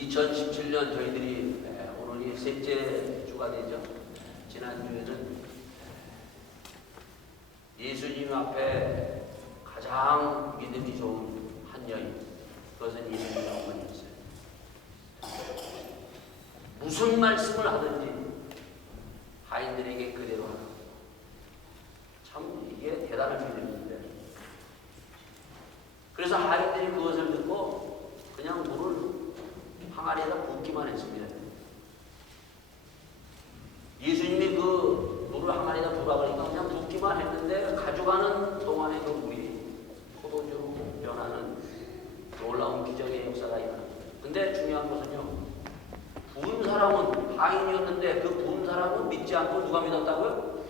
2017년 저희들이 오늘이 셋째 주가 되죠. 지난주에는 예수님 앞에 가장 믿음이 좋은 한 여인, 그것은 예수님 어머니였어요. 무슨 말씀을 하든지 하인들에게 그대로 하라. 참 이게 대단한 믿음인데, 그래서 하인들이 그것을 듣고 그냥 물을 항아리에다 붓기만 했습니다. 예수님이 그 물을 항아리에다 부으라 그러니까 그냥 붓기만 했는데 가져가는 동안에 그 물이 포도주로 변하는 놀라운 기적의 역사가 일어납니다. 근데 중요한 것은요, 부은 사람은 하인이었는데 그 부은 사람은 믿지 않고 누가 믿었다고요?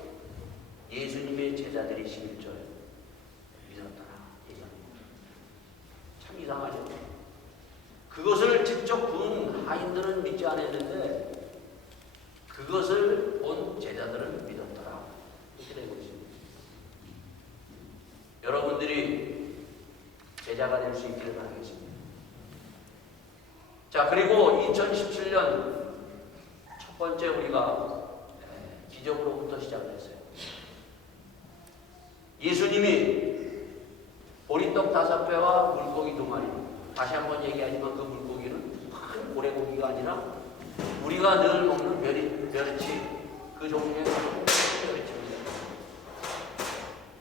예수님의 제자들이 11절에 믿었더라 얘기합니다. 참 이상하죠? 그것을 직접 부은 하인들은 믿지 않았는데 그것을 본 제자들은 믿었더라. 이렇게 되고 있습니다. 여러분들이 제자가 될 수 있기를 바라겠습니다. 자, 그리고 2017년 첫 번째 우리가 기적으로부터 시작을 했어요. 예수님이 보리떡 5배와 물고기 2마리, 다시 한번 얘기하지만 그 물고기는 큰 고래고기가 아니라 우리가 늘 먹는 멸치, 그 종류의 멸치입니다.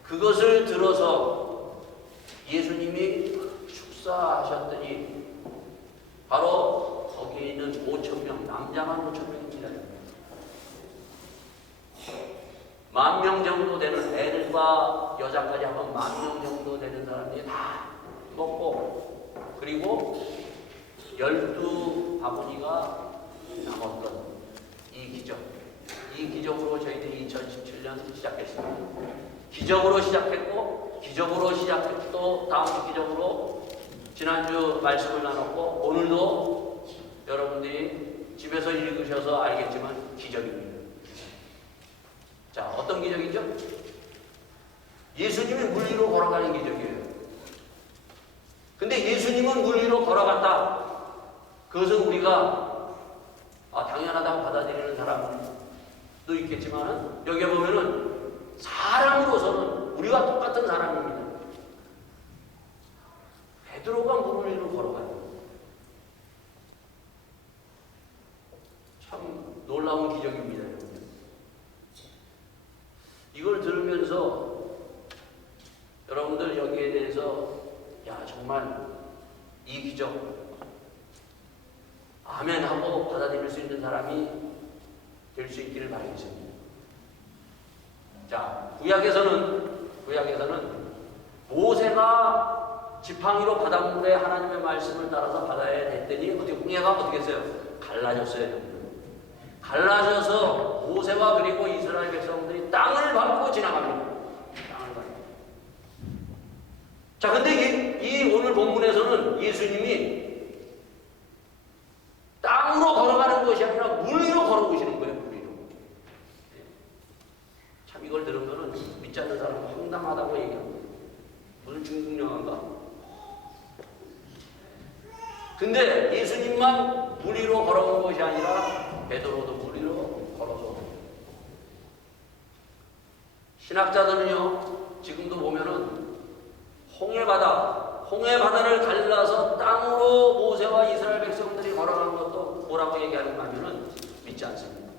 그것을 들어서 예수님이 축사하셨더니 바로 거기에 있는 5,000명, 남자만 5,000명입니다. 10,000명 정도 되는 애들과 여자까지 하면 10,000명 정도 되는 사람들이 다 먹고, 그리고 12바구니가 남았던 이 기적으로 저희들이 2017년 시작했습니다. 기적으로 시작했고, 또 다음 기적으로 지난주 말씀을 나눴고, 오늘도 여러분들이 집에서 읽으셔서 알겠지만 기적입니다. 자, 어떤 기적이죠? 예수님이 물 위로 걸어가는 기적이에요. 근데 예수님은 물 위로 걸어갔다. 그것은 우리가 당연하다고 받아들이는 사람도 있겠지만, 여기 보면은 사람으로서는 우리가 똑같은 사람입니다. 베드로가 물 위로 걸어가요. 참 놀라운 기적입니다. 이걸 들으면서 여러분들 여기에 대해서 정말 이 기적 아멘 하고 받아들일 수 있는 사람이 될 수 있기를 바라겠습니다. 자, 구약에서는 모세가 지팡이로 바닷물에 하나님의 말씀을 따라서 바다에 냈더니 홍해가 어떻게 했어요? 갈라졌어요. 갈라져서 모세와 그리고 이스라엘 백성들이 땅을 밟고 지나갑니다. 자, 근데 이 오늘 본문에서는 예수님이 땅으로 걸어가는 것이 아니라 물 위로 걸어오시는 거예요. 물 위로. 참 이걸 들으면 믿지 않는 사람은 황당하다고 얘기합니다. 무슨 중국령한가? 근데 예수님만 물 위로 걸어온 것이 아니라 베드로도 물 위로 걸어서, 신학자들은요 지금도 보면은 홍해바다를 갈라서 땅으로 모세와 이스라엘 백성들이 걸어가는 것도 뭐라고 얘기하는가 하면은 믿지 않습니다.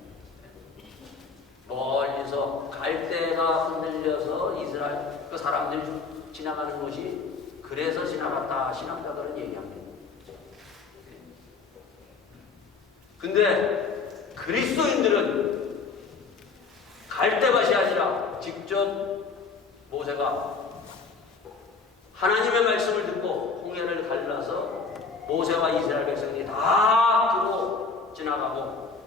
멀리서 갈대가 흔들려서 이스라엘 그 사람들이 지나가는 것이 그래서 지나갔다 신학자들은 얘기합니다. 근데 그리스도인들은 갈대밭이 아니라 직접 모세가 하나님의 말씀을 듣고 홍해를 갈라서 모세와 이스라엘 백성이 다 두고 지나가고,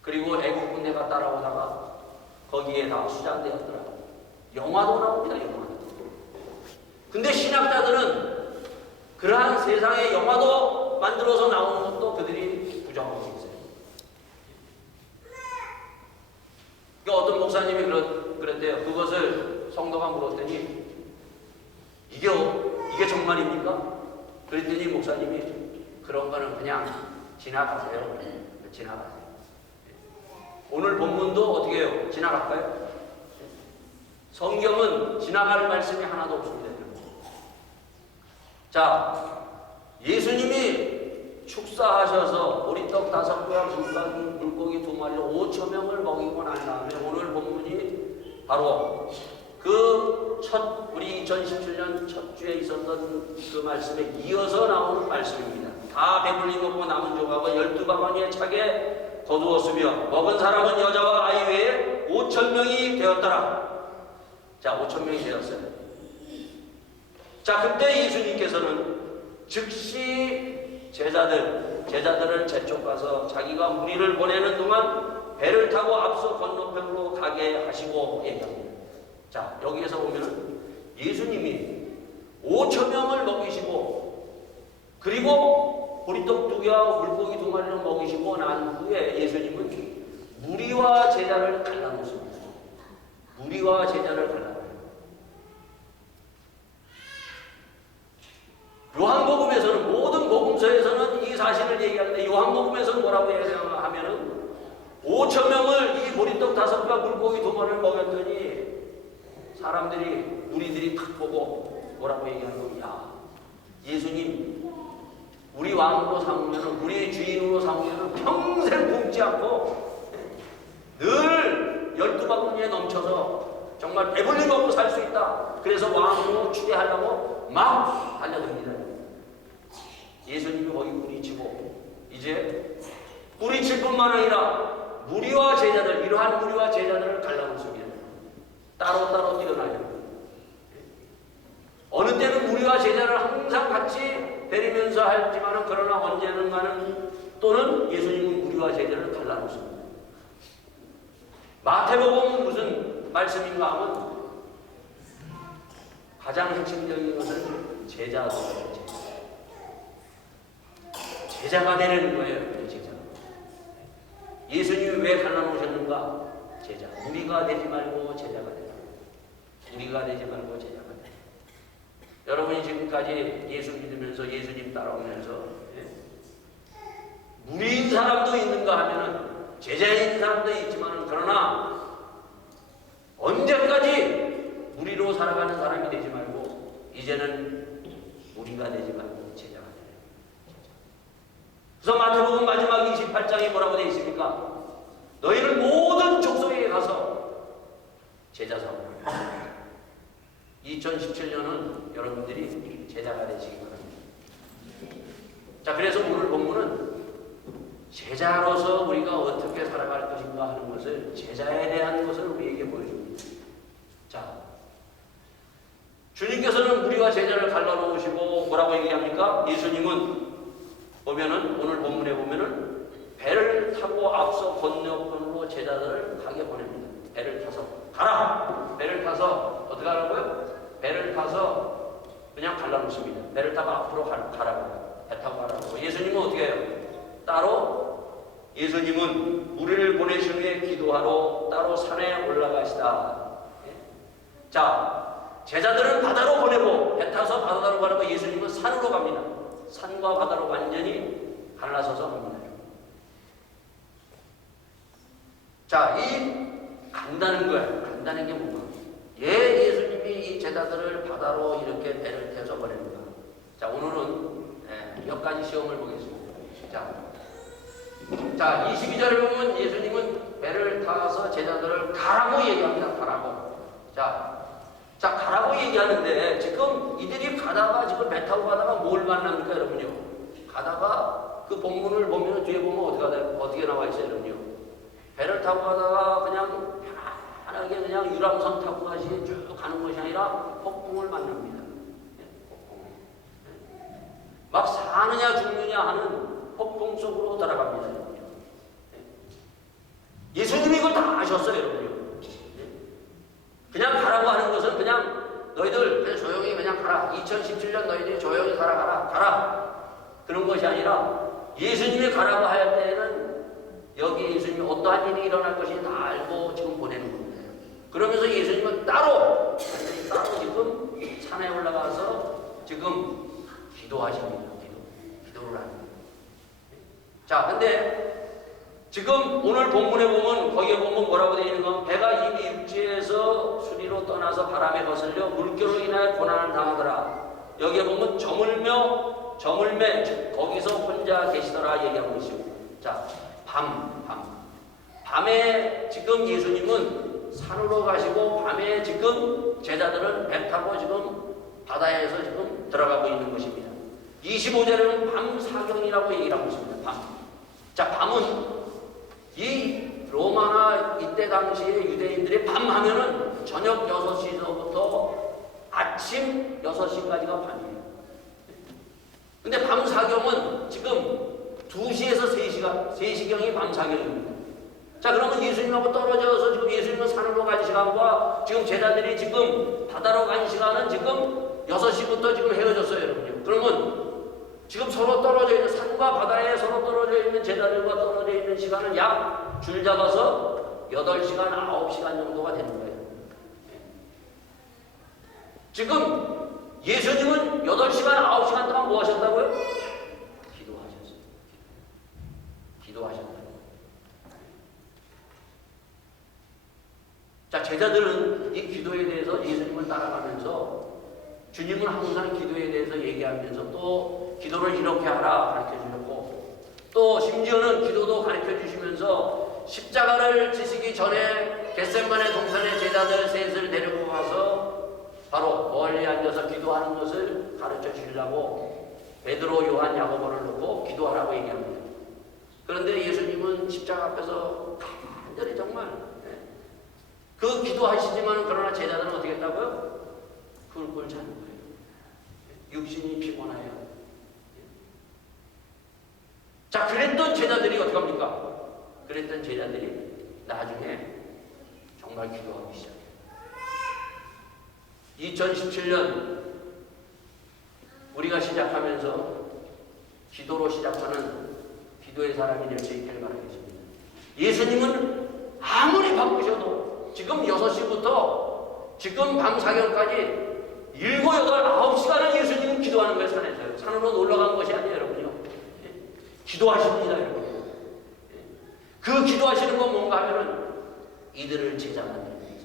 그리고 애국 군대가 따라오다가 거기에 다 수장되었더라고요. 영화도 나옵니다. 영화도. 근데 신학자들은 그러한 세상의 영화도 만들어서 나오는 것도 그들이 부정하고 있어요. 그러니까 어떤 목사님이 그랬대요. 그것을 성도가 물었더니 이게 정말입니까? 그랬더니 목사님이 그런 거는 그냥 지나가세요. 지나가세요. 오늘 본문도 어떻게 해요? 지나갈까요? 성경은 지나갈 말씀이 하나도 없습니다. 자, 예수님이 축사하셔서 보리떡 5개와 물고기 2마리로 5,000명을 먹이고 난 다음에 오늘 본문이 바로 우리 2017년 첫 주에 있었던 그 말씀에 이어서 나오는 말씀입니다. 다 배불리 먹고 남은 조각은 12바구니에 차게 거두었으며 먹은 사람은 여자와 아이 외에 5,000명이 되었더라. 자, 5,000명이 되었어요. 자, 그때 예수님께서는 즉시 제자들을 재촉가서 자기가 무리를 보내는 동안 배를 타고 앞서 건너편으로 가게 하시고 얘기합니다. 자, 여기에서 보면은 예수님이 5,000명을 먹이시고 그리고 보리떡 2개와 물고기 2마리를 먹이시고 난 후에 예수님은 무리와 제자를 갈라놓습니다. 무리와 제자를 갈라놓습니다. 요한복음에서는 모든 복음서에서는 이 사실을 얘기하는데 요한복음에서는 뭐라고 얘기하면은 5,000명을 이 보리떡 5개와 물고기 2마리를 먹였더니 무리들이 탁 보고 뭐라고 얘기하는 거야. 야, 예수님 우리 왕으로 삼으면 우리의 주인으로 삼으면 평생 굶지 않고 늘 12바구니에 넘쳐서 정말 배불리 먹고 살 수 있다. 그래서 왕으로 추대하려고 막 달려듭니다. 예수님이 거기 뿌리치고 이제 뿌리칠 뿐만 아니라 무리와 제자들, 이러한 무리와 제자들을 갈라놓습니다. 따로따로 뛰어나요. 어느 때는 무리와 제자를 항상 같이 데리면서 하지만은 그러나 언제는가는 또는 예수님은 무리와 제자를 갈라놓습니다. 마태복음은 무슨 말씀인가 하면 가장 핵심적인 것은 제자도예요. 제자가 되는 거예요. 제자. 예수님이 왜 갈라놓으셨는가? 제자. 무리가 되지 말고 제자가 되라. 무리가 되지 말고 제자가 되라. 여러분이 지금까지 예수 믿으면서 예수님 따라오면서 무리인 사람도 있는가 하면은 제자인 사람도 있지만은 그러나 언제까지 무리로 살아가는 사람이 되지 말고 이제는 무리가 되지 말고 제자가 되라. 그래서 마태복음 마지막 28장에 뭐라고 되어 있습니까? 너희는 모든 족속에게 가서 제자 삼으라. 2017년은 여러분들이 제자가 되시기 바랍니다. 자, 그래서 오늘 본문은 제자로서 우리가 어떻게 살아갈 것인가 하는 것을, 제자에 대한 것을 우리에게 보여줍니다. 자, 주님께서는 무리와 제자를 갈라놓으시고 뭐라고 얘기합니까? 예수님은 보면은 오늘 본문에 보면은 배를 타고 앞서 건너편으로 제자들을 가게 보냅니다. 배를 타서 가라! 배를 타서 어떻게 하라고요? 배를 타서 그냥 갈라놓습니다. 배를 타고 앞으로 가라고. 배 타고 가라고. 예수님은 어떻게 해요? 따로 예수님은 무리를 보내신 후에 기도하러 따로 산에 올라가시다. 자, 제자들은 바다로 보내고 배 타서 바다로 가라고 예수님은 산으로 갑니다. 산과 바다로 완전히 갈라서서 갑니다. 자, 이 간다는 거야. 간다는 게 뭔가? 예수님이 이 제자들을 바다로 이렇게 배를 태워서 보냅니다. 자, 오늘은 몇 가지 시험을 보겠습니다. 자, 22절에 보면 예수님은 배를 타서 제자들을 가라고 얘기합니다. 가라고. 자, 가라고 얘기하는데 지금 이들이 가다가 지금 배 타고 가다가 뭘 만납니까, 여러분요? 가다가 그 본문을 보면 뒤에 보면 어떻게 나와 있어요, 여러분요? 배를 타고 가다가 그냥 편하게 그냥 유람선 타고 쭉 가는 것이 아니라 폭풍을 만납니다. 폭풍. 막 사느냐 죽느냐 하는 폭풍 속으로 들어갑니다. 예수님이 이걸 다 아셨어요, 여러분요. 그냥 가라고 하는 것은 그냥 너희들 그냥 조용히 그냥 가라. 2017년 너희들이 조용히 가라. 그런 것이 아니라 예수님이 가라고 할 때에는 여기 예수님이 어떠한 일이 일어날 것이 다 알고 지금 보내는 겁니다. 그러면서 예수님은 따로 지금 산에 올라가서 지금 기도하십니다. 기도를 합니다. 자, 근데 지금 오늘 본문에 보면 거기에 보면 뭐라고 되어 있는 건 배가 이미 육지에서 수리로 떠나서 바람에 거슬려 물결로 인하여 고난을 당하더라. 여기에 보면 저물매 즉 거기서 혼자 계시더라 얘기하고 있어요. 자, 밤에 지금 예수님은 산으로 가시고 밤에 지금 제자들은 배 타고 지금 바다에서 지금 들어가고 있는 것입니다. 25절에는 밤 사경이라고 얘기를 하고 있습니다. 자, 밤은 이 로마나 이때 당시에 유대인들이 밤 하면은 저녁 6시부터 아침 6시까지가 밤이에요. 근데 밤 사경은 지금 2시에서 3시경이 밤 사경입니다. 자, 그러면 예수님하고 떨어져서 지금 예수님은 산으로 간 시간과 지금 제자들이 지금 바다로 간 시간은 지금 6시부터 지금 헤어졌어요, 여러분요. 그러면 지금 서로 떨어져 있는 산과 바다에 서로 떨어져 있는 제자들과 떨어져 있는 시간은 약 줄 잡아서 8시간, 9시간 정도가 되는 거예요. 지금 예수님은 8시간, 9시간 동안 뭐 하셨다고요? 기도하셨다고요. 자, 제자들은 이 기도에 대해서 예수님을 따라가면서 주님은 항상 기도에 대해서 얘기하면서 또 기도를 이렇게 하라 가르쳐 주셨고 또 심지어는 기도도 가르쳐 주시면서 십자가를 지시기 전에 겟세마네 동산의 제자들 셋을 데리고 가서 바로 멀리 앉아서 기도하는 것을 가르쳐 주시려고 베드로, 요한, 야고보를 놓고 기도하라고 얘기합니다. 그런데 예수님은 십자가 앞에서 간절히 정말 그 기도하시지만 그러나 제자들은 어떻게 했다고요? 꿀꿀 자는 거예요. 육신이 피곤해요. 자, 그랬던 제자들이 어떡합니까? 그랬던 제자들이 나중에 정말 기도하기 시작해요. 2017년 우리가 시작하면서 기도로 시작하는 기도의 사람이 될 수 있기를 바라겠습니다. 예수님은 아무리 바쁘셔도 지금 6시부터 지금 밤 사경까지 7, 8, 9시간을 예수님은 기도하는 거예요. 산에서요. 산으로 놀러 간 것이 아니에요, 여러분요. 기도하십니다, 여러분. 그 기도하시는 건 뭔가 하면은 이들을 제자 만드는 거예요.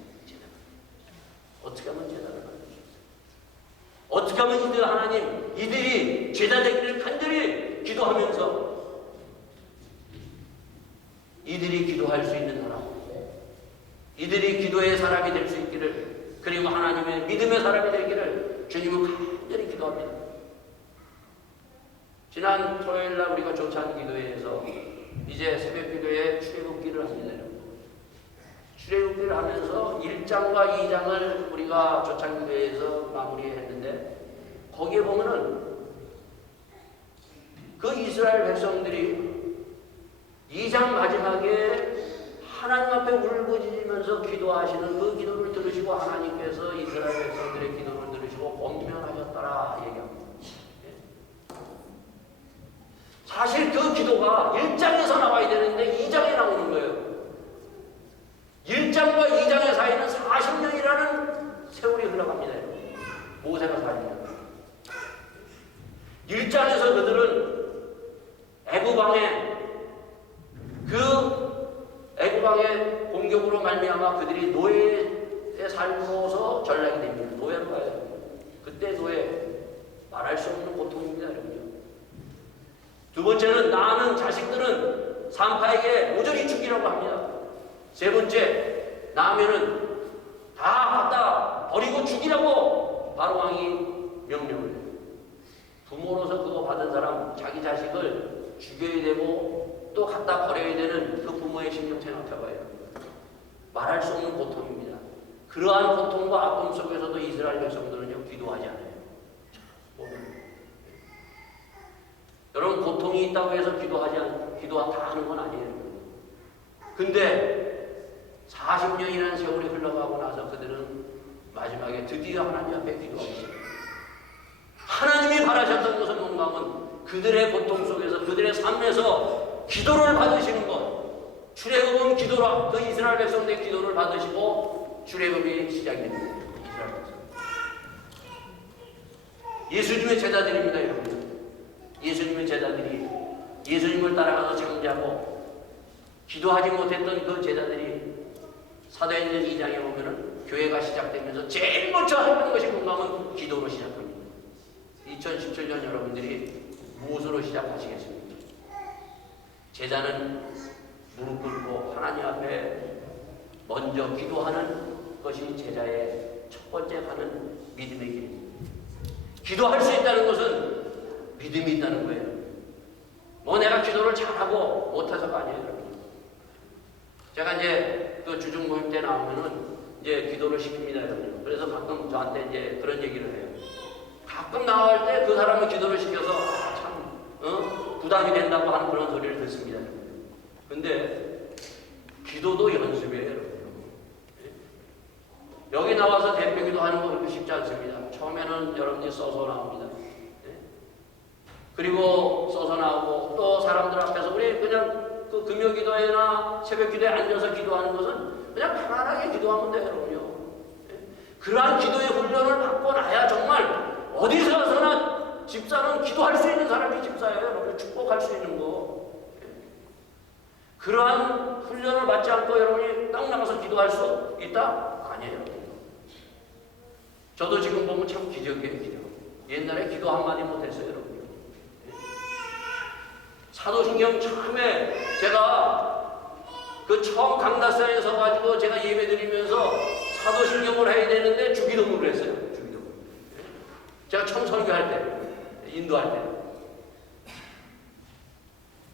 어떻게 하면 제자를 만들 수 있어요? 어떻게 하면 이들 하나님, 이들이 제자 되기를 간절히 기도하면서 이들이 기도할 수 있는 사람, 이들이 기도의 사람이 될 수 있기를, 그리고 하나님의 믿음의 사람이 되기를 주님은 간절히 기도합니다. 지난 토요일날 우리가 조찬 기도회에서 이제 새벽 기도에 출애굽기를 합니다. 출애굽기를 하면서 1장과 2장을 우리가 조찬 기도회에서 마무리했는데 거기에 보면은 그 이스라엘 백성들이 2장 마지막에 하나님 앞에 울부짖으면서 기도하시는 그 기도를 들으시고 하나님께서 이스라엘 백성들의 기도를 들으시고 권면하셨더라 얘기합니다. 사실 그 기도가 1장에서 나와야 되는데 2장에 나오는 거예요. 1장과 2장의 사이는 40년이라는 세월이 흘러갑니다. 모세가 40년. 1장에서 그들은 애굽왕의 애굽왕의 공격으로 말미암아 그들이 노예의 삶으로서 전락이 됩니다. 노예로 가요. 그때 노예 말할 수 없는 고통입니다, 여러분요. 두 번째는 낳는 자식들은 산파에게 모조리 죽이라고 합니다. 세 번째, 낳으면은 다 갖다 버리고 죽이라고 바로 왕이 명령을 해요. 부모로서 그거 받은 사람 자기 자식을 죽여야 되고 또 갖다 버려야 되는 그 부모의 심정 생각해봐요. 말할 수 없는 고통입니다. 그러한 고통과 아픔 속에서도 이스라엘 백성들은요 기도하지 않아요. 여러분 고통이 있다고 해서 기도 다 하는 건 아니에요. 근데 40년이라는 세월이 흘러가고 나서 그들은 마지막에 드디어 하나님 앞에 기도하기 시작해요. 하나님이 바라셨던 것은 뭔가 하면 그들의 고통 속에서 그들의 삶에서 기도를 받으시는 것. 출애굽은 기도라 그 이스라엘 백성들의 기도를 받으시고 출애굽이 시작이 됩니다. 이스라엘 백성. 예수님의 제자들입니다, 여러분. 예수님의 제자들이 예수님을 따라가서 정죄하고 기도하지 못했던 그 제자들이 사도행전 2장에 보면은 교회가 시작되면서 제일 먼저 했던 것이 뭔가면 기도로 시작합니다. 2017년 여러분들이 무엇으로 시작하시겠습니까? 제자는 무릎 꿇고 하나님 앞에 먼저 기도하는 것이 제자의 첫 번째 가는 믿음의 길입니다. 기도할 수 있다는 것은 믿음이 있다는 거예요. 뭐 내가 기도를 잘하고 못해서가 아니에요, 여러분. 제가 이제 그 주중 모임 때 나오면은 이제 기도를 시킵니다, 여러분. 그래서 가끔 저한테 이제 그런 얘기를 해요. 가끔 나갈 때 그 사람을 기도를 시켜서 부담이 된다고 하는 그런 소리를 듣습니다. 근데 기도도 연습이에요, 여러분. 여기 나와서 대표기도 하는 거 그렇게 쉽지 않습니다. 처음에는 여러분들이 써서 나옵니다. 그리고 써서 나오고 또 사람들 앞에서 우리 그냥 그 금요기도회나 새벽기도에 앉아서 기도하는 것은 그냥 편안하게 기도하면 돼요, 여러분요. 그러한 기도의 훈련을 받고 나야 정말 어디서 가서나 집사는 기도할 수 있는 사람이 집사예요, 여러분. 축복할 수 있는 거. 그러한 훈련을 받지 않고 여러분이 딱 나가서 기도할 수 있다? 아니에요. 저도 지금 보면 참 기적이에요, 기적. 옛날에 기도 한마디 못했어요, 여러분. 사도신경 처음에 제가 그 처음 강다사에 서가지고 제가 예배 드리면서 사도신경을 해야 되는데 주기도문을 했어요. 주기도문. 제가 처음 설교할 때, 인도할 때.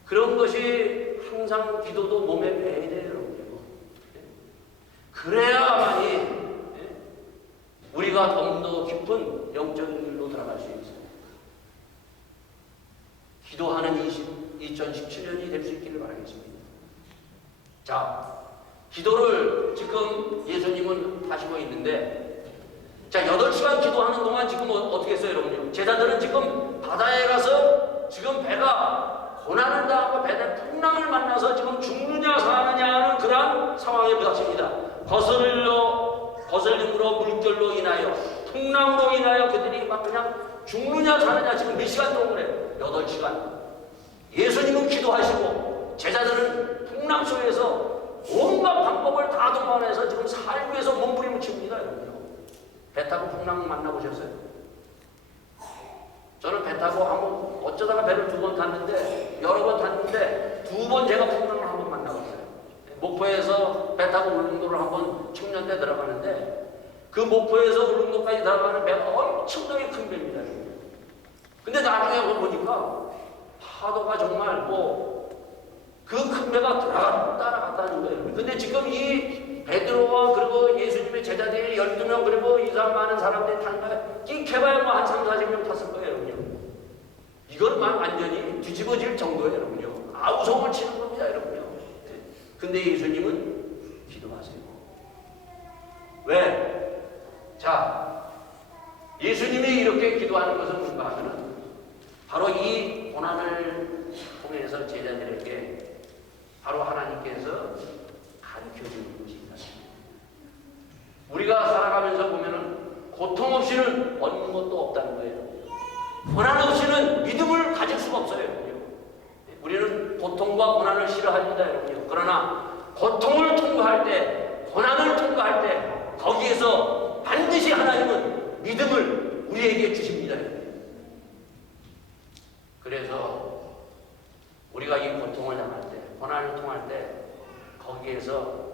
그런 것이 항상 기도도 몸에 배야 돼요, 여러분. 그래야만이 우리가 더욱더 깊은 영적인 길로 들어갈 수 있어요. 기도하는 2017년이 될 수 있기를 바라겠습니다. 자, 기도를 지금 예수님은 하시고 있는데, 자, 8시간 기도하는 동안 지금 어떻게 했어요, 여러분요? 제자들은 지금 바다에 가서 지금 배가 고난을 당하고 배에 풍랑을 만나서 지금 죽느냐 사느냐 하는 그러한 상황에 부닥칩니다. 거슬림으로 물결로 인하여 풍랑으로 인하여 그들이 막 그냥 죽느냐 사느냐 지금 몇 시간 동안 그래요? 8시간. 예수님은 기도하시고 제자들은 풍랑 속에서 온갖 방법을 다 동원해서 지금 살기 위해서 몸부림을 칩니다, 여러분요. 배 타고 풍랑 만나보셨어요? 저는 배 타고 한번 어쩌다가 배를 2번 탔는데 여러 번 탔는데 2번 제가 풍랑을 한번 만나봤어요. 목포에서 배 타고 울릉도를 한번 청년대 들어가는데 그 목포에서 울릉도까지 들어가는 배가 엄청나게 큰 배입니다. 근데 나중에 보니까 파도가 정말 그 큰 배가 따라갔다는 거예요. 근데 지금 이 베드로와 그리고 예수님의 제자들이 12명 그리고 이상 많은 사람들이 탄 거에 끼켜봐야 한 3, 40명 탔을 거예요, 여러분요. 이건 완전히 뒤집어질 정도예요, 여러분요. 아우성을 치는 겁니다, 여러분요. 근데 예수님은 기도하세요. 왜? 자, 예수님이 이렇게 기도하는 것은 뭔가 하면은 바로 이 고난을 통해서 제자들에게 바로 하나님께서 가르쳐주는 것입니다. 우리가 살아가면서 보면은 고통 없이는 얻는 것도 없다는 거예요. 고난 없이는 믿음을 가질 수가 없어요. 우리는 고통과 고난을 싫어합니다, 여러분요. 그러나 고통을 통과할 때, 고난을 통과할 때 거기에서 반드시 하나님은 믿음을 우리에게 주십니다. 그래서 우리가 이 고통을 당할 때, 고난을 통할 때 거기에서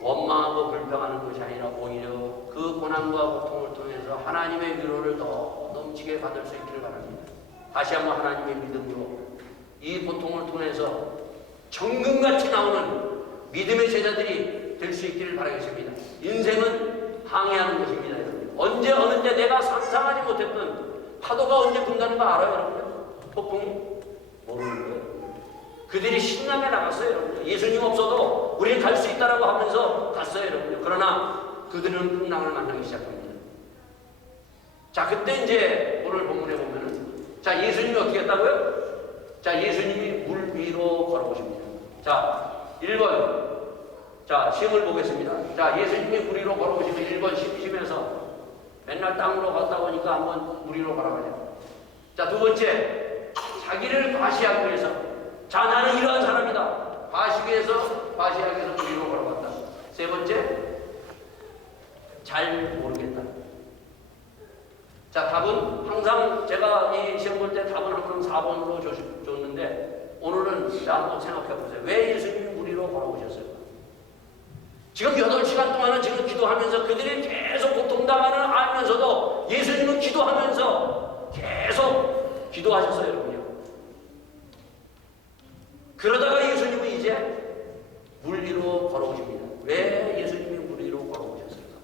원망하고 불평하는 것이 아니라 오히려 그 고난과 고통을 통해서 하나님의 위로를 더 넘치게 받을 수 있기를 바랍니다. 다시 한번 하나님의 믿음으로 이 고통을 통해서 정금같이 나오는 믿음의 제자들이 될 수 있기를 바라겠습니다. 인생은 항해하는 것입니다, 여러분. 언제 어느 때 내가 상상하지 못했던 파도가 언제 분다는 거 알아요, 여러분? 폭풍이? 모르는 거예요. 그들이 신나게 나갔어요, 여러분. 예수님 없어도 우리는 갈 수 있다라고 하면서 갔어요, 여러분. 그러나 그들은 풍랑을 만나기 시작합니다. 자, 그때 이제 오늘 본문에 보면은 자, 예수님이 어떻게 했다고요? 자, 예수님이 물 위로 걸어오십니다. 자, 1번. 자, 시험을 보겠습니다. 자, 예수님이 물 위로 걸어오시면 1번 심심해서 맨날 땅으로 갔다 오니까 한번 물 위로 걸어가죠. 자, 두 번째. 자기를 과시하기 위해서, 자 나는 이러한 사람이다 과시하기 위해서 무리로 걸어갔다. 세 번째, 잘 모르겠다. 자, 답은 항상 제가 이 시험 볼 때 답은 항상 4번으로 줬는데, 오늘은 자 한번 생각해 보세요. 왜 예수님이 무리로 걸어오셨을까? 지금 8시간 동안은 지금 기도하면서 그들이 계속 고통당하는 알면서도 예수님은 기도하면서 계속 기도하셨어요, 여러분요. 그러다가 예수님은 이제 물리로 걸어오십니다. 왜 예수님이 물리로 걸어오셨을까?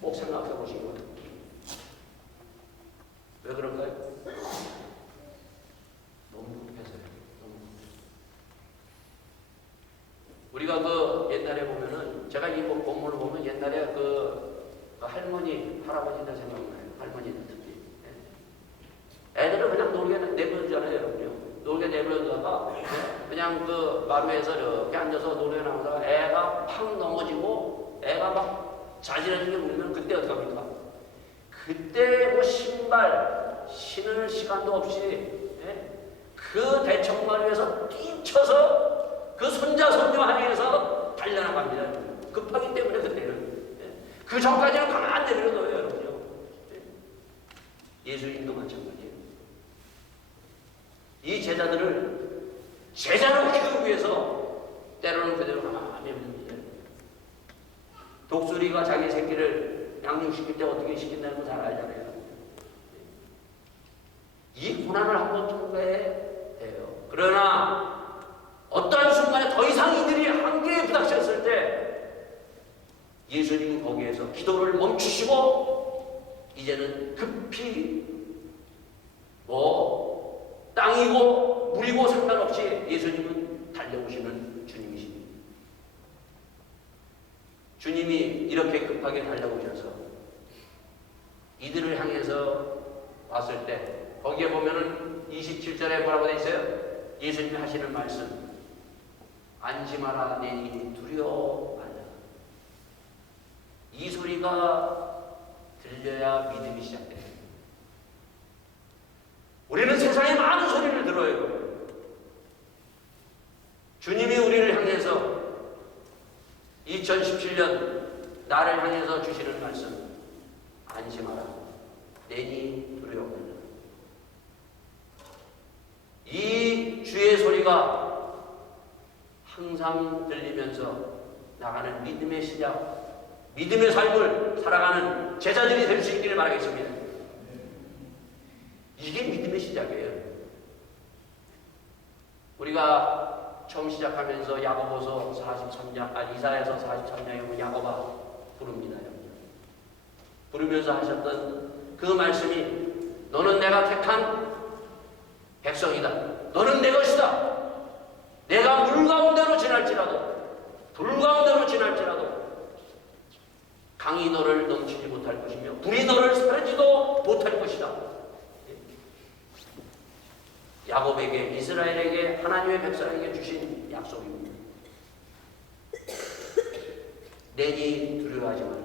꼭 생각해 보시기 바랍니다. 왜 그럴까요? 너무 급해서요. 우리가 그 옛날에 보면은, 제가 이 본문을 보면 옛날에 그 할머니, 할아버지들 생각나요. 할머니들 특히. 애들을 그냥 놀게 내버려두잖아요, 여러분요. 놀게 내버려두다가 그냥 그 마루에서 이렇게 앉아서 노래 나오다가 애가 팍 넘어지고 애가 막 자지러지게 울면 그때 어떡합니까? 그때 뭐 신발 신을 시간도 없이 그 대청마루에서 뛰쳐서 그 손자 손녀 향해서 달려나갑니다. 급하기 때문에 그때는. 그 전까지는 가만히 내버려둬요, 여러분요. 예수님도 마찬가지예요. 이 제자들을 제자로 키우기 위해서 때로는 그대로 가만히 내버립니다. 독수리가 자기 새끼를 양육시킬 때 어떻게 시킨다는 거 잘 알잖아요. 이 고난을 한번 통과해야 돼요. 그러나 어떠한 순간에 더 이상 이들이 한계에 부닥쳤을 때 예수님은 거기에서 기도를 멈추시고 이제는 급히 땅이고 물이고 상관없이 예수님은 달려오시는 주님이십니다. 주님이 이렇게 급하게 달려오셔서 이들을 향해서 왔을 때 거기에 보면은 27절에 뭐라고 되어 있어요? 예수님이 하시는 말씀, 안심하라 내니 두려워 말라. 이 소리가 들려야 믿음이 시작돼요. 우리는 세상에 많은 소리를 들어요. 주님이 우리를 향해서 2017년 나를 향해서 주시는 말씀, 안심하라 내니 두려워 말라. 이 주의 소리가 항상 들리면서 나가는 믿음의 시작, 믿음의 삶을 살아가는 제자들이 될 수 있기를 바라겠습니다. 이게 믿음의 시작이에요. 우리가 처음 시작하면서 야고보서 43장, 이사야서 43장에 보면 야고보가 부릅니다. 부르면서 하셨던 그 말씀이 너는 내가 택한 백성이다. 너는 내 것이다. 내가 물 가운데로 지날지라도 불 가운데로 지날지라도 강이 너를 넘치지 못할 것이며 불이 너를 사르지도 못할 것이다. 야곱에게, 이스라엘에게, 하나님의 백성에게 주신 약속입니다. 내니 두려워하지 말라.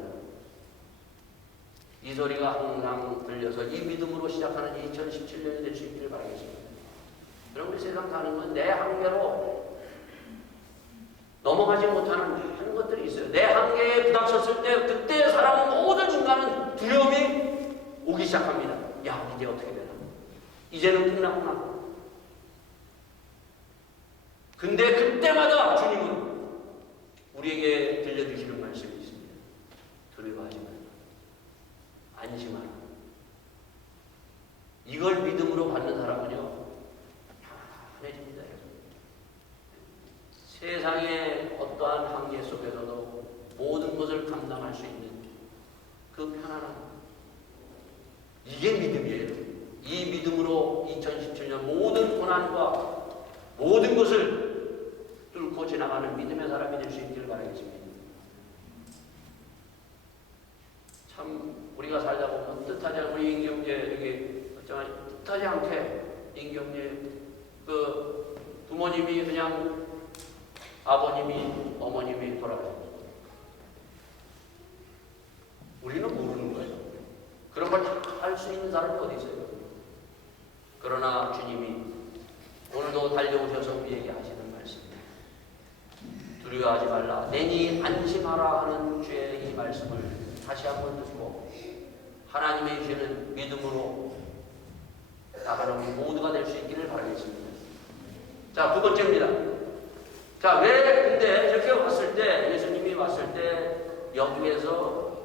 이 소리가 항상 들려서 이 믿음으로 시작하는 2017년이 될 수 있기를 바라겠습니다. 그럼 우리 세상 사는 건 내 한계로 넘어가지 못하는 많은 것들이 있어요. 내 한계에 부닥쳤을 때 그때 사람은 모든 순간은 두려움이 오기 시작합니다. 야, 이제 어떻게 되나? 이제는 끝났구나. 근데 그때마다 주님은 우리에게 들려주시는 말씀이 있습니다. 두려워하지 말라. 안심하라. 이걸 믿음으로 받는 사람은요, 편해집니다. 세상의 어떠한 한계 속에서도 모든 것을 감당할 수 있는 그 편안함. 이게 믿음이에요. 이 믿음으로 2017년 모든 고난과 모든 것을 뚫고 지나가는 믿음의 사람이 될 수 있기를 바라겠습니다. 참 우리가 살다 보면 뜻하지 않은 우리 임경재 여기 뜻하지 않게 임경재 그 부모님이 그냥 아버님이 어머님이 돌아가요. 우리는 모르는 거예요. 그런 걸 다 할 수 있는 사람이 어디 있어요? 그러나 주님이 오늘도 달려오셔서 우리에게 하시는 말씀입니다. 두려워하지 말라. 내니 안심하라 하는 주의 이 말씀을 다시 한번 듣고 하나님의 주시는 믿음으로 나가는 우리 모두가 될 수 있기를 바라겠습니다. 자, 두 번째입니다. 자, 왜 근데 이렇게 왔을 때, 예수님이 왔을 때 여기에서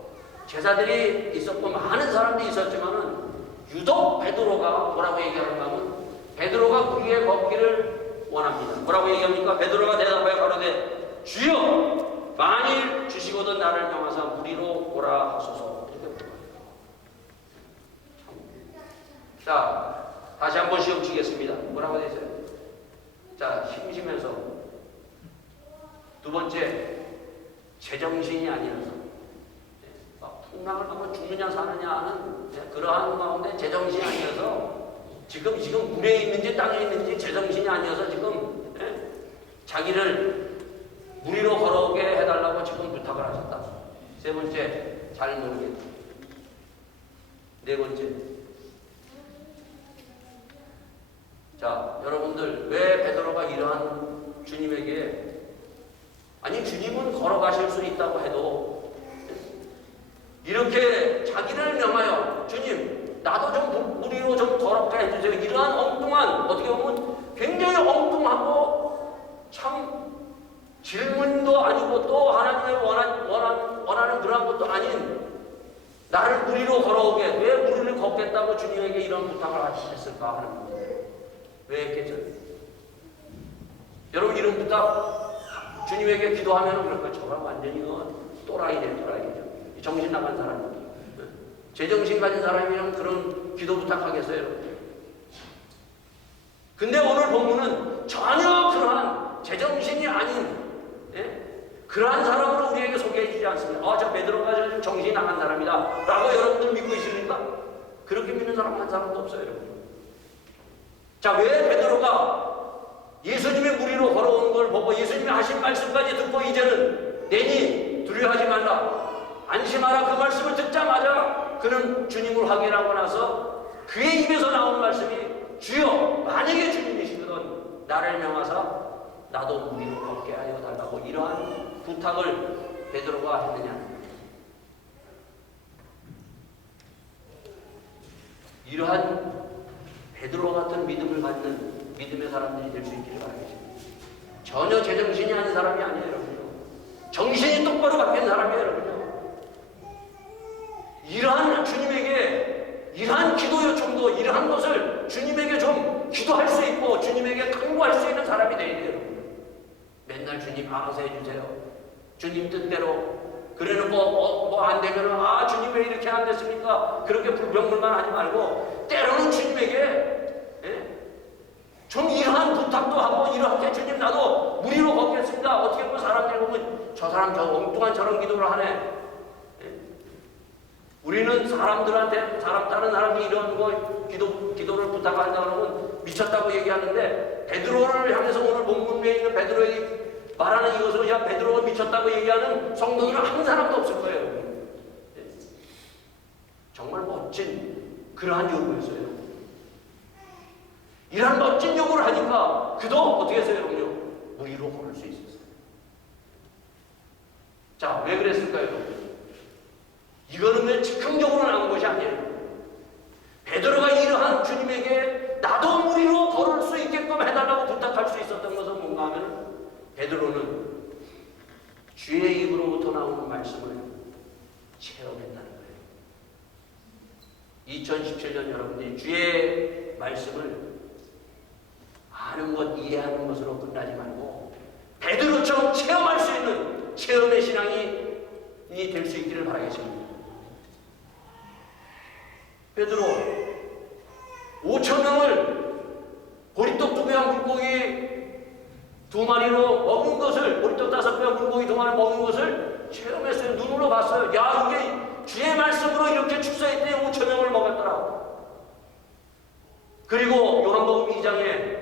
제자들이 있었고 많은 사람들이 있었지만은 유독 베드로가 뭐라고 얘기하는가 하면 베드로가 우리의 걷기를 원합니다. 뭐라고 얘기합니까? 베드로가 대답하여 가로되 주여 만일 주시거든 나를 명하사 무리로 오라 하소서. 이렇게 물어요. 자, 다시 한번 시험 치겠습니다. 뭐라고 되세요? 자, 심심해서. 두 번째, 제정신이 아니라서. 풍랑을 하면 죽느냐 사느냐 하는 그러한 가운데 제정신이 아니어서 지금 물에 있는지 땅에 있는지 제정신이 아니어서 지금 자기를 무리로 걸어오게 해달라고 지금 부탁을 하셨다. 세 번째, 잘 모르겠다. 네 번째, 자, 여러분들 왜 베드로가 이러한 주님에게 아니 주님은 걸어가실 수 있다고 해도 이렇게 자기를 명하여 주님 나도 좀 무리로 좀 걸어가 해주세요. 이러한 엉뚱한 어떻게 보면 굉장히 엉뚱하고 참 질문도 아니고 또 하나님의 원하는 그러한 것도 아닌 나를 무리로 걸어오게 왜 무리를 걷겠다고 주님에게 이런 부탁을 했을까 하는 겁니다. 왜 했겠죠? 여러분 이런 부탁 주님에게 기도하면 그럴 거예요. 저가 완전히 또라이죠. 정신 나간 사람입니다. 제정신 가진 사람이면 그런 기도 부탁하겠어요? 근데 오늘 본문은 전혀 그러한 제정신이 아닌 그러한 사람으로 우리에게 소개해 주지 않습니다. 저 베드로가 좀 정신이 나간 사람이다 라고 여러분들 믿고 있습니까? 그렇게 믿는 사람 한 사람도 없어요. 여러분. 자, 왜 베드로가 예수님의 무리로 걸어오는 걸 보고 예수님이 하신 말씀까지 듣고 이제는 내니 두려워하지 말라 안심하라 그 말씀을 듣자마자 그는 주님을 확인하고 나서 그의 입에서 나오는 말씀이 주여 만약에 주님이시거든 나를 명하사 나도 무리로 걷게 하여 달라고 이러한 부탁을 베드로가 했느냐. 이러한 베드로 같은 믿음을 갖는 믿음의 사람들이 될 수 있기를 바라겠습니다. 전혀 제정신이 아닌 사람이 아니에요, 여러분요. 정신이 똑바로 바뀐 사람이에요, 여러분요. 이러한 주님에게 이러한 기도 요청도 이러한 것을 주님에게 좀 기도할 수 있고 주님에게 간구할 수 있는 사람이 되어야 돼요, 여러분. 맨날 주님 알아서 해주세요. 주님 뜻대로. 그래놓고 뭐 안 되면 주님 왜 이렇게 안 됐습니까? 그렇게 불평불만 하지 말고 때로는 주님에게 좀 이러한 부탁도 하고 이렇게 주님 나도 무리로 걷겠습니다. 어떻게 보면 사람들이 보면 저 사람 저 엉뚱한 저런 기도를 하네. 우리는 사람들한테 다른 사람이 이런 거 기도를 부탁한다 그러면 미쳤다고 얘기하는데 베드로를 향해서 오늘 본문에 있는 베드로에게 말하는 이것으로 야 베드로가 미쳤다고 얘기하는 성도들은 한 사람도 없을 거예요. 정말 멋진 그러한 요구였어요. 이런 멋진 요구를 하니까 그도 어떻게 했어요? 무리로 걸을 수 있었어요. 자, 왜 그랬을까요? 이거는 왜 즉흥적으로 나온 것이 아니에요. 베드로가 이러한 주님에게 나도 무리로 걸을 수 있게끔 해달라고 부탁할 수 있었던 것은 뭔가 하면 베드로는 주의 입으로부터 나오는 말씀을 체험했다는 거예요. 2017년 여러분들이 주의 말씀을 아는 것, 이해하는 것으로 끝나지 말고 베드로처럼 체험할 수 있는 체험의 신앙이 될 수 있기를 바라겠습니다. 베드로 5,000명을 보리떡 2배와 물고기 2마리로 먹은 것을 보리떡 5배와 물고기 2마리 먹은 것을 체험했어요. 눈으로 봤어요. 야, 이게 주의 말씀으로 이렇게 축사했더니 5,000명을 먹였더라. 그리고 요한복음 2장에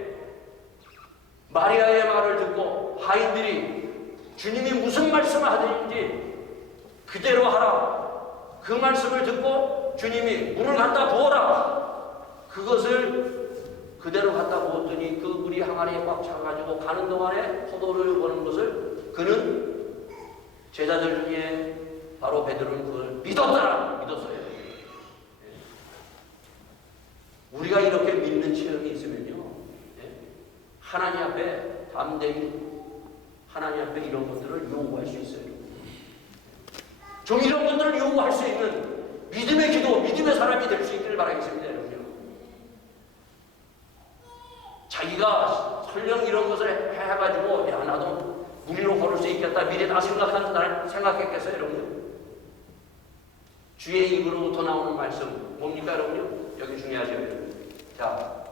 마리아의 말을 듣고 하인들이 주님이 무슨 말씀을 하시는지 그대로 하라. 그 말씀을 듣고 주님이 물을 갖다 부어라. 그것을 그대로 갖다 부었더니 그 물이 항아리에 꽉 차가지고 가는 동안에 포도를 거는 것을 그는 제자들 중에 바로 베드로는 그걸 믿었어요. 우리가 이렇게 믿는 체험이 있으면요, 하나님 앞에 담대히 하나님 앞에 이런 것들을 요구할 수 있어요. 좀 이런 것들을 요구할 수 있는 믿음의 기도, 믿음의 사람이 될 수 있기를 바라겠습니다, 여러분. 자기가 설령 이런 것을 해가지고 야 나도 무리로 걸을 수 있겠다 미리 다 생각했겠어요, 여러분. 주의 입으로부터 나오는 말씀 뭡니까, 여러분요? 여기 중요하죠. 자,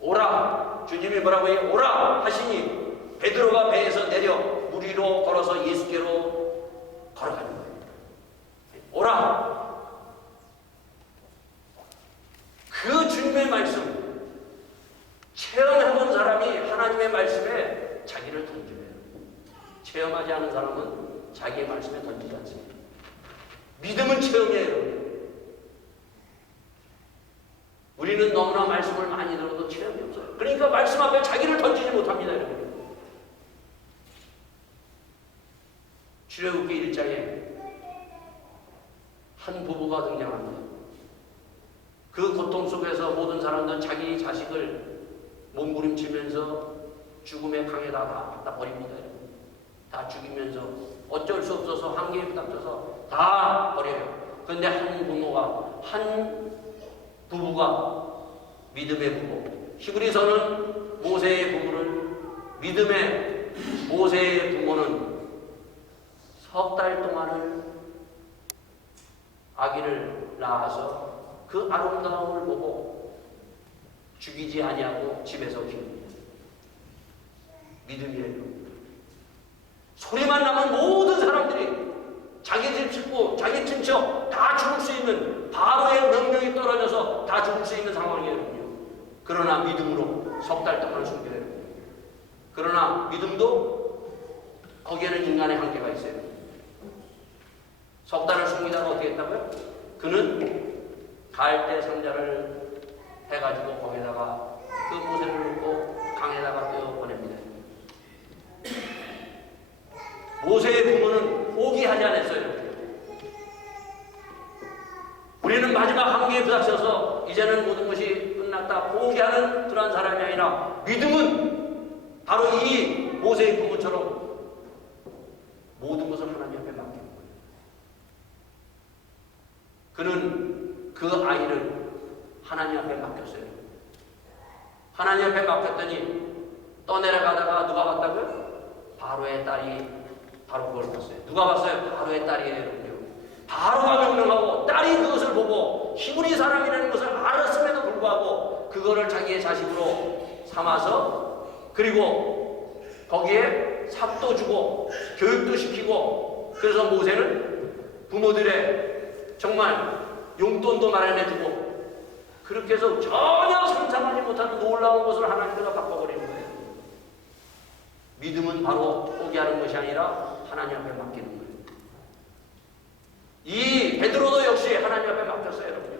오라. 주님이 뭐라고 해요? 오라 하시니 베드로가 배에서 내려 물 위로 걸어서 예수께로 걸어가는 거예요. 오라. 그 주님의 말씀 체험해본 사람이 하나님의 말씀에 자기를 던져요. 체험하지 않은 사람은 자기의 말씀에 던지지 않습니다. 믿음은 체험이에요. 우리는 너무나 말씀을 많이 들어도 체험이 없어요. 그러니까 말씀 앞에 자기를 던지지 못합니다, 여러분. 출애굽기 1장에 한 부부가 등장합니다. 그 고통 속에서 모든 사람들은 자기 자식을 몸부림치면서 죽음의 강에다 갖다 버립니다. 다 죽이면서 어쩔 수 없어서 한계에 부닥쳐서 다 버려요. 그런데 한 부부가 믿음의 부부, 히브리서는 모세의 부부를 믿음의 모세의 부모는 석 달 동안을 아기를 낳아서 그 아름다움을 보고 죽이지 아니하고 집에서 키웁니다. 믿음이에요. 소리만 나면 모든 사람들이 자기 집 식구, 자기 친척 다 죽을 수 있는 바로의 명령이 떨어져서 다 죽을 수 있는 상황이에요. 그러나 믿음으로 석 달 동안 숨겨요. 그러나 믿음도 거기에는 인간의 한계가 있어요. 석 달을 숨기다가 어떻게 했다고요? 그는 갈대 상자를 해가지고 거기다가 그 모세를 넣고 강에다가 떼어 보냅니다. 모세의 부모는 포기하지 않았어요. 우리는 마지막 한계에 부닥쳐서 이제는 모든 것이 끝났다 포기하는 그런 사람이 아니라 믿음은 바로 이 모세의 부모처럼 모든 것을 하나님 앞에 맡기는 거예요. 그는 그 아이를 하나님 앞에 맡겼어요. 하나님 앞에 맡겼더니 떠내려가다가 누가 봤다고요? 바로의 딸이 바로 그걸 봤어요. 누가 봤어요? 바로의 딸이에요. 바로가 명령하고 딸이 그것을 보고 히브리 사람이라는 것을 알았음에도 불구하고 그거를 자기의 자식으로 삼아서 그리고 거기에 삭도 주고 교육도 시키고 그래서 모세는 부모들의 정말 용돈도 마련해주고 그렇게 해서 전혀 상상하지 못하는 놀라운 것을 하나님께서 바꿔버리는 거예요. 믿음은 바로 포기하는 것이 아니라 하나님 앞에 맡기는 거예요. 이 베드로도 역시 하나님 앞에 맡겼어요, 여러분요.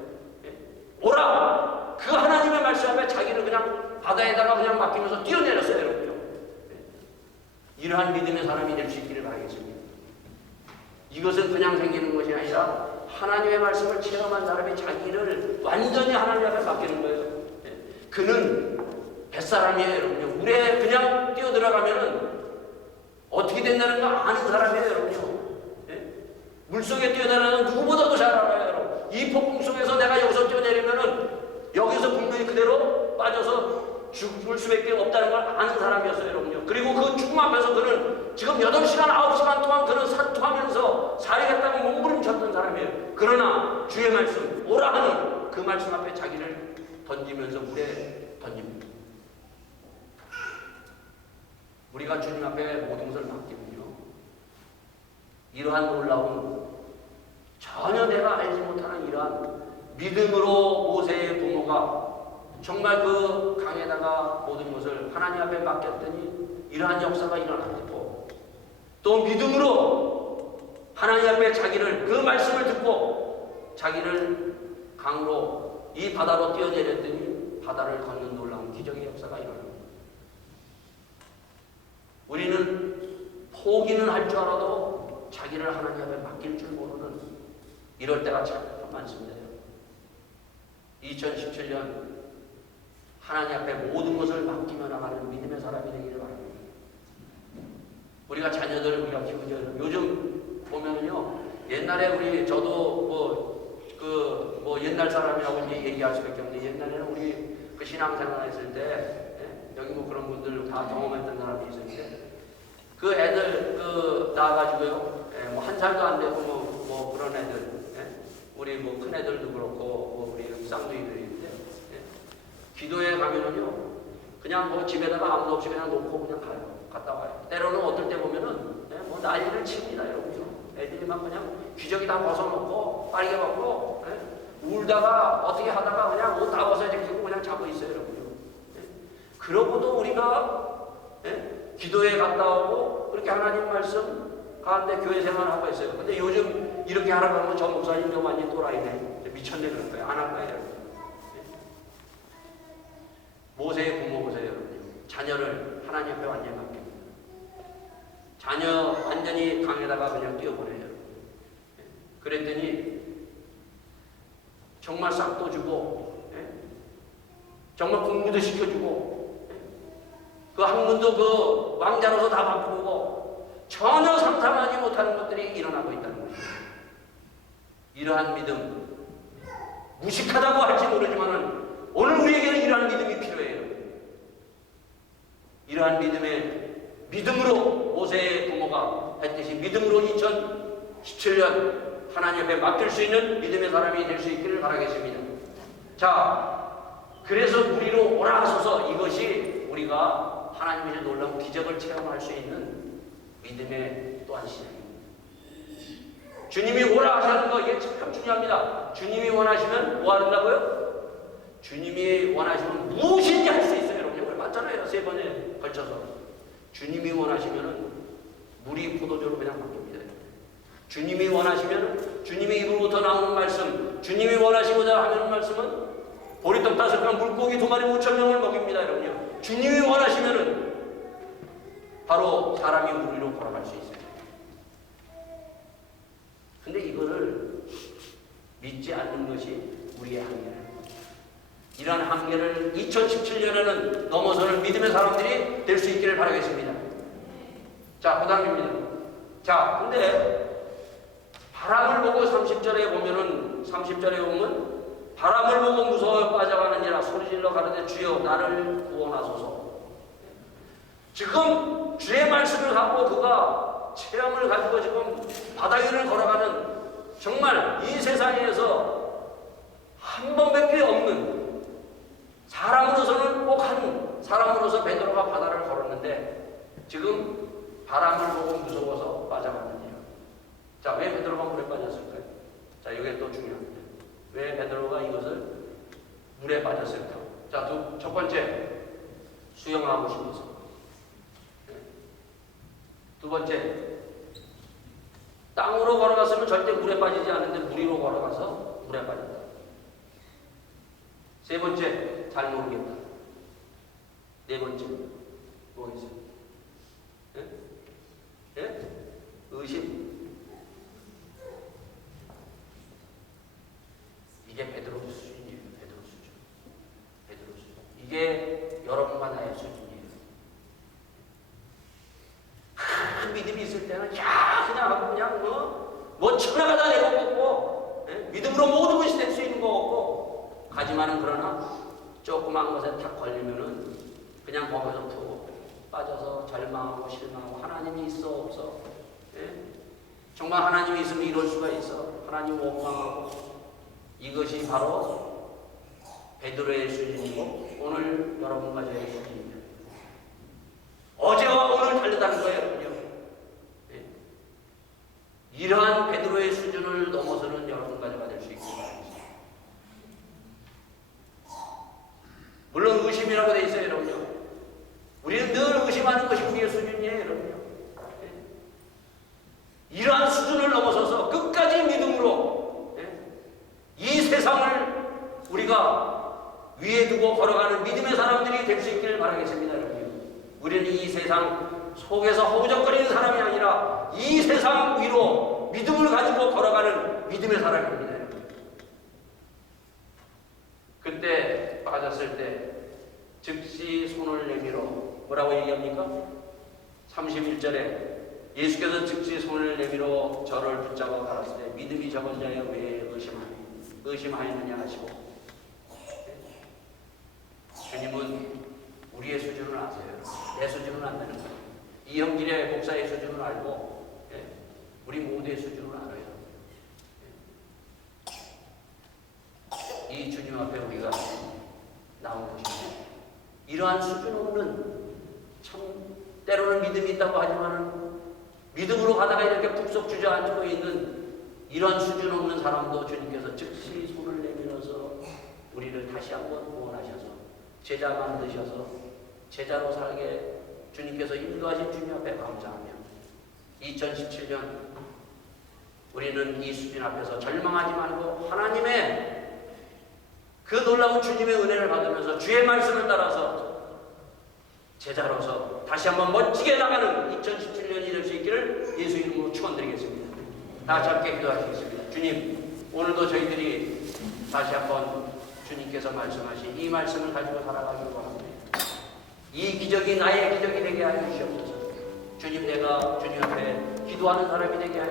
오라! 그 하나님의 말씀 앞에 자기를 그냥 바다에다가 그냥 맡기면서 뛰어내렸어요, 여러분요. 이러한 믿음의 사람이 될 수 있기를 바라겠습니다. 이것은 그냥 생기는 것이 아니라 하나님의 말씀을 체험한 사람이 자기를 완전히 하나님 앞에 맡기는 거예요. 그는 뱃사람이에요, 여러분요. 물에 그냥 뛰어들어가면은 어떻게 된다는 거 아는 사람이에요, 여러분요. 물속에 뛰어내리는 누구보다도 잘 알아요, 여러분. 이 폭풍 속에서 내가 여기서 뛰어내리면은 여기서 분명히 그대로 빠져서 죽을 수밖에 없다는 걸 아는 사람이었어요, 여러분요. 그리고 그 죽음 앞에서 그는 지금 8시간, 9시간 동안 그는 사투하면서 살겠다고 몸부림쳤던 사람이에요. 그러나 주의 말씀, 오라 하니 그 말씀 앞에 자기를 던지면서 물에 던집니다. 우리가 주님 앞에 모든 것을 맡기면요. 이러한 놀라운 전혀 내가 알지 못하는 이러한 믿음으로 모세의 부모가 정말 그 강에다가 모든 것을 하나님 앞에 맡겼더니 이러한 역사가 일어났고 또 믿음으로 하나님 앞에 자기를 그 말씀을 듣고 자기를 강으로 이 바다로 뛰어내렸더니 바다를 걷는 놀라운 기적이 포기는 할 줄 알아도 자기를 하나님 앞에 맡길 줄 모르는 이럴 때가 참 많습니다. 2017년 하나님 앞에 모든 것을 맡기며 나가는 믿음의 사람이 되기를 바랍니다. 우리가 자녀들 우리가 키우죠. 요즘 보면요, 옛날에 저도 옛날 사람이라고 이제 얘기할 수밖에 없는데, 옛날에는 우리 그 신앙생활 했을 때, 여기 뭐 그런 분들 다 경험했던 사람이 있었는데, 그 애들 나와가지고요, 뭐 한 살도 안 되고 뭐 그런 애들, 우리 뭐 큰 애들도 그렇고 뭐 우리 쌍둥이들이 있는데, 기도에 가면은요, 그냥 뭐 집에다가 아무도 없이 그냥 놓고 그냥 가요. 갔다 와요. 때로는 어떨 때 보면은 뭐 난리를 칩니다, 여러분요. 애들이 막 그냥 기저귀 다 벗어놓고 빨개 벗고 울다가 어떻게 하다가 그냥 옷 다 벗어지고 그냥 자고 있어요, 여러분요. 그러고도 우리가 기도에 갔다 오고 그렇게 하나님 말씀 가운데 교회 생활하고 있어요. 근데 요즘 이렇게 하라고 하면 저 목사님 너 완전 또라이네, 미쳤네 그럴 거예요. 안 할 거예요, 여러분. 모세의 부모 보세요, 여러분. 자녀를 하나님 앞에 완전히 맡깁니다. 자녀 완전히 강에다가 그냥 뛰어보내요. 그랬더니 정말 싹도 주고, 정말 공부도 시켜주고, 그 학문도 그 왕자로서 다 바꾸고, 전혀 상상하지 못하는 것들이 일어나고 있다는 거예요. 이러한 믿음, 무식하다고 할지 모르지만은 오늘 우리에게는 이러한 믿음이 필요해요. 이러한 믿음으로 모세의 부모가 했듯이 믿음으로 2017년 하나님 앞에 맡길 수 있는 믿음의 사람이 될 수 있기를 바라겠습니다. 자, 그래서 우리로 오라 하소서, 이것이 우리가 하나님의 놀라운 기적을 체험할 수 있는 믿음의 또한 시작입니다. 주님이 오라 하시는 거, 이게 참 중요합니다. 주님이 원하시면 뭐 한다고요? 주님이 원하시면 무엇인지 할 수 있어요. 여러분, 맞잖아요. 3번에 걸쳐서. 주님이 원하시면은 물이 포도주로 그냥 바뀝니다. 주님이 원하시면 주님의 입으로부터 나오는 말씀, 주님이 원하시고자 하는 말씀은 보리떡 5명, 물고기 2마리 5,000명을 먹입니다. 여러분요. 주님이 원하시면은 바로 사람이 물 위로 걸어갈 수 있어요. 근데 이거를 믿지 않는 것이 우리의 한계예요. 이러한 한계를 2017년에는 넘어서는 믿음의 사람들이 될 수 있기를 바라겠습니다. 자, 그 다음입니다. 자, 근데 바람을 보고 30절에 보면 바람을 보고 무서워 빠져가느니라 소리질러 가는데 주여 나를 구원하소서. 지금 주의 말씀을 갖고 그가 체험을 가지고 지금 바다 위를 걸어가는, 정말 이 세상에서 한 번밖에 없는 사람으로서는 꼭 한 사람으로서 베드로가 바다를 걸었는데 지금 바람을 보고 무서워서 빠져가느니라. 자, 왜 베드로가 물에 빠졌을까요? 자, 이게 또 중요합니다. 왜 베드로가 이것을 물에 빠졌을까? 자, 첫 번째, 수영하고 싶어서. 두 번째, 땅으로 걸어갔으면 절대 물에 빠지지 않는데 물 위로 걸어가서 물에 빠진다. 세 번째, 잘 모르겠다. 네 번째, 뭐겠어요? 의심. 이게 베드로 수준이에요. 베드로 수준. 이게 여러분과 나의 수준이에요. 큰 믿음이 있을 때는 그냥 하고 그냥 뭐 천하가 다 내려놓고 믿음으로 모든 것이 될 수 있는 거 없고, 하지만은 그러나 조그만 것에 탁 걸리면은 그냥 거기서 푹 빠져서 절망하고 실망하고, 하나님이 있어 없어? 정말 하나님이 있으면 이럴 수가 있어? 하나님 원망하고. 이것이 바로 베드로의 수준이고 오늘 여러분과 저의 수준입니다. 어제와 오늘 다르다는 거예요. 이러한 베드로의 수준을 넘어서는 여러분과 저가 될 수 있기 바랍니다. 물론 의심이라고 되어 있어요, 여러분요. 우리는 늘 의심하는 것이 우리의 수준이에요, 여러분요. 이러한 수준을 넘어서서 끝까지 믿음으로 이 세상을 우리가 위에 두고 걸어가는 믿음의 사람들이 될 수 있기를 바라겠습니다. 우리는 이 세상 속에서 허우적거리는 사람이 아니라 이 세상 위로 믿음을 가지고 걸어가는 믿음의 사람입니다. 그때 빠졌을 때 즉시 손을 내밀어 뭐라고 얘기합니까? 31절에 예수께서 즉시 손을 내밀어 저를 붙잡아 가라사대 믿음이 적은 자여 왜 의심하였느냐 하시고, 주님은 우리의 수준을 아세요. 내 수준을 안다는 거예요. 이형길의 목사의 수준을 알고 우리 모두의 수준을 알아요. 이 주님 앞에 우리가 나온 것입니다. 이러한 수준 없는, 참 때로는 믿음이 있다고 하지만 믿음으로 가다가 이렇게 푹속 주저앉고 있는 이런 수준 없는 사람도 주님께서 즉시 손을 내밀어서 우리를 다시 한번 구원하셔서 제자 만드셔서 제자로 살게 주님께서 인도하신 주님 앞에 감사하며 2017년 우리는 이 수준 앞에서 절망하지 말고 하나님의 그 놀라운 주님의 은혜를 받으면서 주의 말씀을 따라서 제자로서 다시 한번 멋지게 나가는 2017년이 될 수 있기를 예수 이름으로 축원드리겠습니다. 다 같이 함께 기도하시겠습니다. 주님, 오늘도 저희들이 다시 한번 주님께서 말씀하신 이 말씀을 가지고 살아가기를 원합니다. 이 기적이 나의 기적이 되게 하여 주시옵소서. 주님, 내가 주님 앞에 기도하는 사람이 되게 하여